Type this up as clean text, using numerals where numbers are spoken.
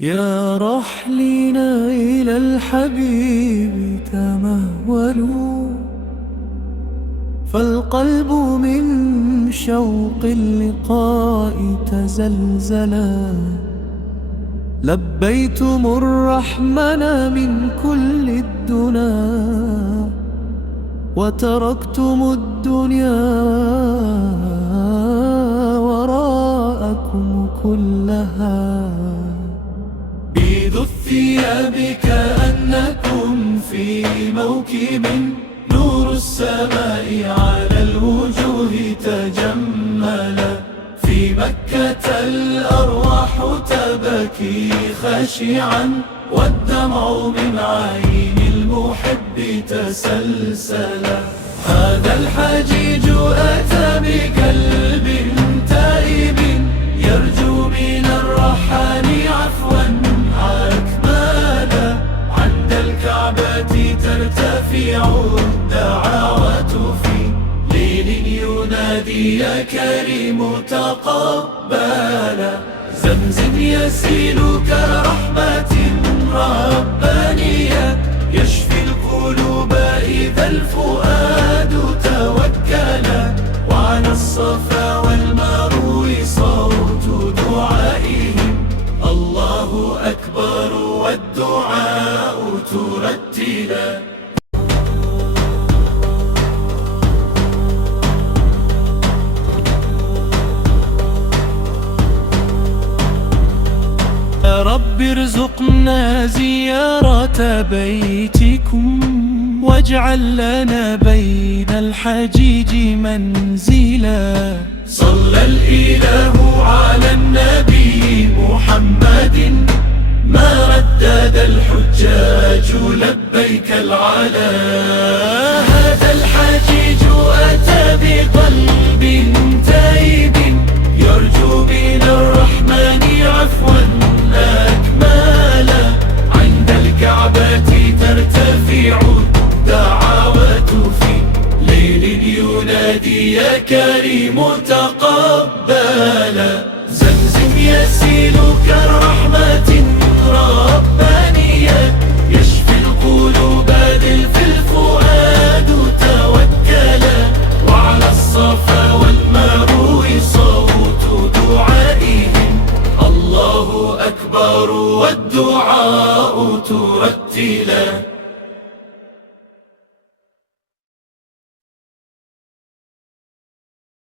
يا رحلين إلى الحبيب تمهلوا، فالقلب من شوق اللقاء تزلزلا. لبيتم الرحمن من كل الدنا، وتركتم الدنيا وراءكم كلها. بيض الثياب كأنكم في موكب، نور السماء على الوجوه تجملا. في مكة الأرواح تبكي خاشعا، والدمع من عين المحب تسلسلا. هذا الحجيج أتى بقلب تائب، يرجو من الرحمن عفوا أكمالا. عند الكعبة ترتفع الدعوات، في ليل ينادي يا كريم تقبلا. زمزم يسيل كرحمة ربانية، يشفي القلوب إذا الفؤاد توكلا. وعلى الصفا والمروة صوت دعائهم، الله أكبر والدعاء ترتلا. يا رب ارزقنا زيارة بيتكم، واجعل لنا بين الحجيج منزلا. صلى الإله على النبي محمد، ما ردد الحجاج لبيك العلا. هذا الحجيج أتى بقلب تائب، يرجو من الرحمن عفوا أكمالا. عند الكعبة ترتفع الدعوات، في ليل ينادي يا كريم تقبلا. زمزم يسيل كرحمة